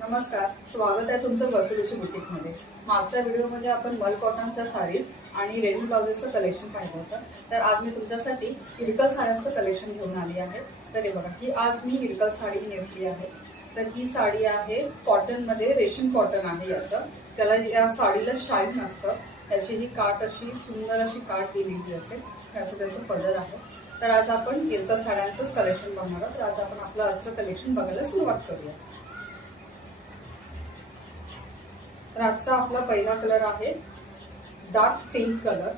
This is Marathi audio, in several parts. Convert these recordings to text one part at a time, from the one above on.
नमस्कार, स्वागत आहे तुमचं वस्त्रुची बुटीकमध्ये। मागच्या व्हिडिओमध्ये आपण मल कॉटनच्या साडीज आणि रेडी ब्लाउजेसचं कलेक्शन पाहिलं होतं। तर आज मी तुमच्यासाठी इरकल साड्यांचं कलेक्शन घेऊन आली आहे। तर हे बघा, ही आज मी इरकल साडी नेसली आहे। तर ही साडी आहे कॉटनमध्ये, रेशीम कॉटन आहे याचं। त्याला या साडीला शाईन असतं। त्याची ही काठ अशी सुंदर अशी काठ दिलेली असेल, असं त्याचं पदर आहे। तर आज आपण इरकल साड्यांचंच कलेक्शन बघणार आहोत। तर आज आपण आपलं आजचं कलेक्शन बघायला सुरुवात करूया। तर आजचा आपला पहिला कलर आहे डार्क पिंक कलर।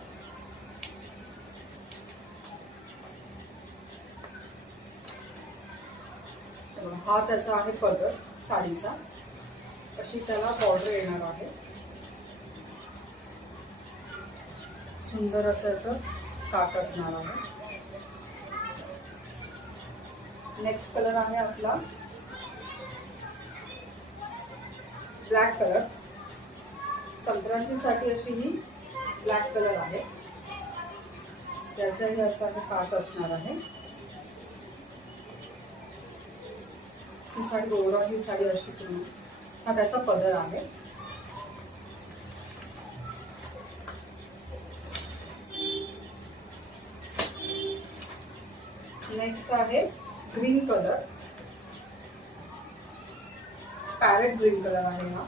हा त्याचा आहे पदर साडीचा, अशी त्याला बॉर्डर येणार आहे। सुंदर असं काठ असणार आहे। नेक्स्ट कलर आहे आपला ब्लॅक कलर। संक्रांतीसाठी अशी ही ब्लॅक कलर आहे। त्याचाही असा काठ असणार आहे। ही साडी ओव्हरऑल ही साडी अशी पूर्ण हा त्याचा पदर आहे। नेक्स्ट आहे green colour, parrot green colour आहे हा।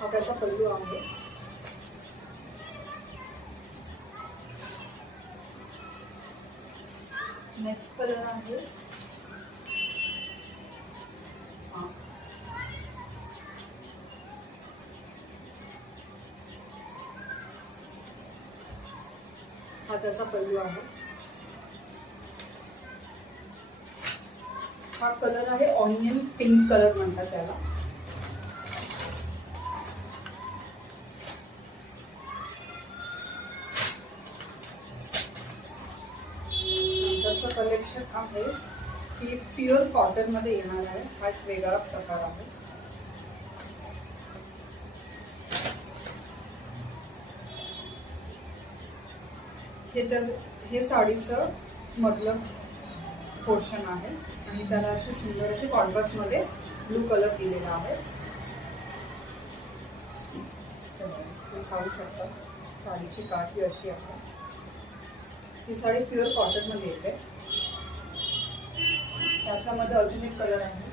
हा त्याचा पल्लू आहे। नेक्स्ट कलर आहे हा त्याचा पल्लू आहे। हा कलर आहे ऑनियन पिंक कलर म्हणतात त्याला। कलेक्शन आहे ही प्युअर कॉटन मध्ये येणार आहे। हा एक वेगळा प्रकार आहे। हे साडीचं मधलं पोर्शन आहे आणि त्याला अशी सुंदर अशी कॉन्ट्रास्ट मध्ये ब्लू कलर दिलेला आहे। तुम्ही पाहू शकता साडीची काठ ही अशी आहे। ही साडी प्युअर कॉटन मध्ये येते। त्याच्यामध्ये अजून एक कलर आहे